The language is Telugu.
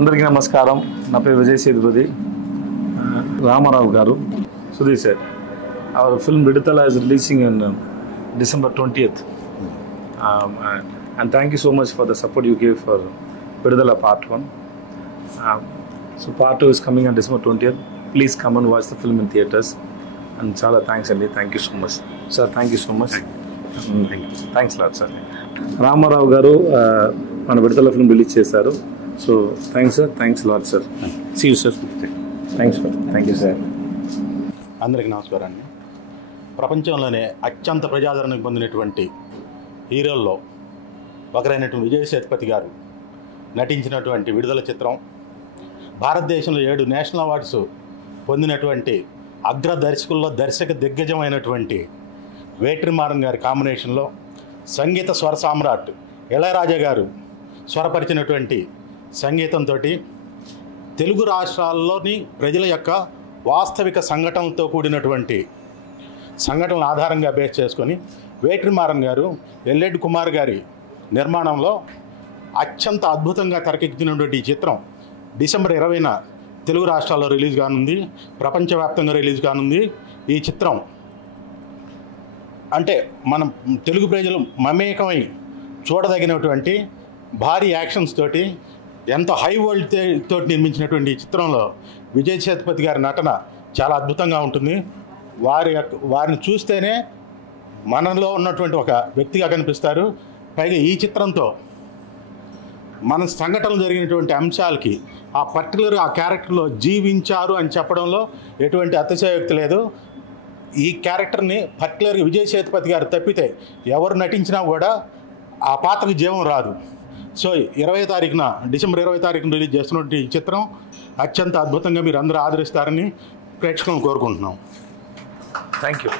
అందరికీ నమస్కారం. నా పేరు విజయ్ సేతుపతి. రామారావు గారు, Sudhi sir, our film Viduthala is releasing on December 20th. And thank you so much for the support you gave for Viduthala Part 1. So Part 2 is coming on December 20th. Please come and watch the film in theatres. And chala thanks Andy. Thank you so much. Sir, thank you so much. Thanks a lot, sir. Ramarao గారు మన విడుదల ఫిల్మ్ రిలీజ్ చేశారు. So thanks sir, thanks lot sir. See you sir. Thanks sir. Thank you sir. అందరికీ నమస్కారం అండి. ప్రపంచంలోనే అత్యంత ప్రజాదరణ పొందినటువంటి హీరోల్లో ఒకరైనటువంటి విజయ్ సేతుపతి గారు నటించినటువంటి విడుదల చిత్రం, భారతదేశంలో 7 నేషనల్ అవార్డ్స్ పొందినటువంటి అగ్ర దర్శకుల్లో దర్శక దిగ్గజమైనటువంటి వేట్రిమారన్ గారి కాంబినేషన్లో సంగీత స్వర సామ్రాట్ ఇళయరాజా గారు స్వరపరిచినటువంటి సంగీతంతో తెలుగు రాష్ట్రాల్లోని ప్రజల యొక్క వాస్తవిక సంఘటనలతో కూడినటువంటి సంఘటనల ఆధారంగా బేస్ చేసుకొని వేట్రిమారన్ గారు ఎల్ఎడ్ కుమార్ గారి నిర్మాణంలో అత్యంత అద్భుతంగా తెరకెక్కించినటువంటి ఈ చిత్రం డిసెంబర్ 20న తెలుగు రాష్ట్రాల్లో రిలీజ్ కానుంది, ప్రపంచవ్యాప్తంగా రిలీజ్ కానుంది. ఈ చిత్రం అంటే మనం తెలుగు ప్రజలు మమేకమై చూడదగినటువంటి భారీ యాక్షన్స్ తోటి ఎంతో హై వరల్డ్ తోటి నిర్మించినటువంటి ఈ చిత్రంలో విజయ్ సేతుపతి గారి నటన చాలా అద్భుతంగా ఉంటుంది. వారిని చూస్తేనే మనలో ఉన్నటువంటి ఒక వ్యక్తిగా కనిపిస్తారు. పైగా ఈ చిత్రంతో మన సంఘటనలు జరిగినటువంటి అంశాలకి ఆ పర్టికులర్ ఆ క్యారెక్టర్లో జీవించారు అని చెప్పడంలో ఎటువంటి అతిశయోక్తి లేదు. ఈ క్యారెక్టర్ని పర్టికులర్గా విజయ్ సేతుపతి గారు తప్పితే ఎవరు నటించినా కూడా ఆ పాత్రకి జీవం రాదు. సో డిసెంబర్ 20 తారీఖున రిలీజ్ చేస్తున్నటువంటి ఈ చిత్రం అత్యంత అద్భుతంగా మీరు అందరూ ఆదరిస్తారని ప్రేక్షకులను కోరుకుంటున్నాం. Thank you.